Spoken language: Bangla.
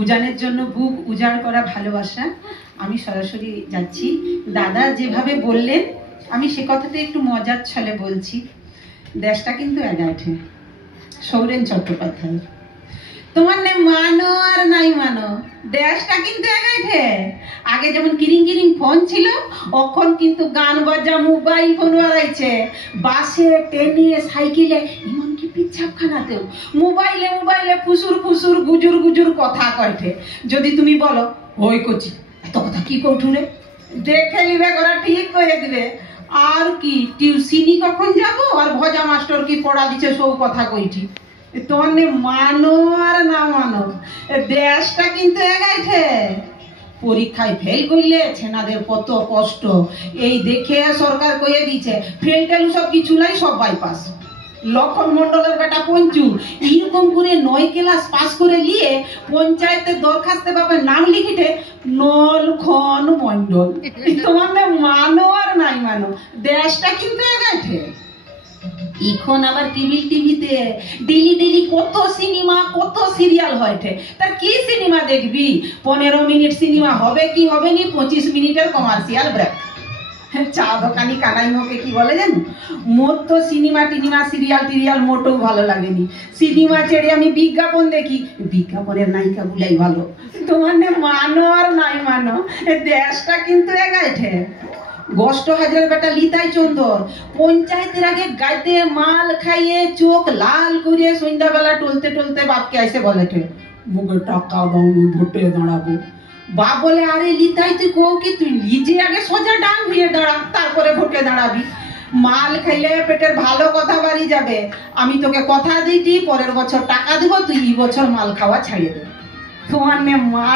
উজানের জন্য বুক উজাড় করা ভালোবাসা। আমি সরাসরি যাচ্ছি। দাদা যেভাবে বললেন আমি সে কথাটা একটু মজার ছলে বলছি। দেশটা কিন্তু এগাইঠে সৌরেন চট্টোপাধ্যায়, তোমার নে মানো আর নাই মানো দেশটা কিন্তু এগাইঠে। আগে যেমন কিরিং কিরিং ফোন ছিল, এখন কিন্তু গান বাজা মোবাইল ফোন বাড়াইছে। বাসে, ট্রেনে, সাইকেলে, এমনকি পিচ্ছাপখানাতেও মোবাইলে মোবাইলে ফুসুর ফুসুর গুজুর গুজুর কথা কয়ঠে। যদি তুমি বলো ওই করছি এত কথা কি কৌঠুরে, দেখে নিবে ওরা ঠিক করে দিবে। আর কি টিউশনি কখন যাব, আর ভজা মাস্টার কি পড়া দিচ্ছে সব কথা কইটি। তোমার মানো আর না মানো দেশটা কিন্তু এগাইঠে। পরীক্ষায় ফেল করলে ছেনাদের কত কষ্ট, এই দেখে সরকার কইয়ে দিচ্ছে ফেল টেল সব কিছু নাই, সব বাইপাস। লক্ষণ মন্ডলের বেটা পঞ্চু এরকম করে 9 ক্লাস পাস করে নিয়ে পঞ্চায়েতের দরখাস্তে পাবে নাম লিখিতে নলক্ষণ মন্ডল। তোমার মানো আর নাই মানো দেশটা কিন্তু এগাইঠে। এখন আবার কেবিল টিভিতে ডেলি ডেলি কত সিনেমা কত সিরিয়াল হয়েছে, তার কি সিনেমা দেখবি? 15 মিনিট সিনেমা হবে কি হবে নি, 25 মিনিটের কমার্শিয়াল ব্রেক। চা দোকানি কানাইমকে কি বলে জানো, মোর তো সিনেমা টিনিমা সিরিয়াল টিরিয়াল মোটেও ভালো লাগেনি। সিনেমা ছেড়ে আমি বিজ্ঞাপন দেখি, বিজ্ঞাপনের নায়িকা গুলাই ভালো। তোমার মানো আর নাই মানো দেশটা কিন্তু এগাইঠে। গোষ্ঠ হাজার বেটা লিতাই চন্দর পঞ্চায়েতের আগে গাইতে মাল খাইয়ে চোখ লাল করে সন্ধ্যাবেলা টলতে টলতে বাপকে আইসে বলেছে বুকে টাকা দাও ভোটে দাঁড়াবো। বাপ বলে আরে লিতাই তুই কও কি, তুই নিজে আগে সোজা ডাং হয়ে দাঁড়া তারপরে ভোটে দাঁড়াবি। মাল খাইলে পেটের ভালো কথা বাড়ি যাবে। আমি তোকে কথা দিইটি পরের বছর টাকা দিব, তুই এই বছর মাল খাওয়া ছাড়িয়ে দেবে। তোমার মা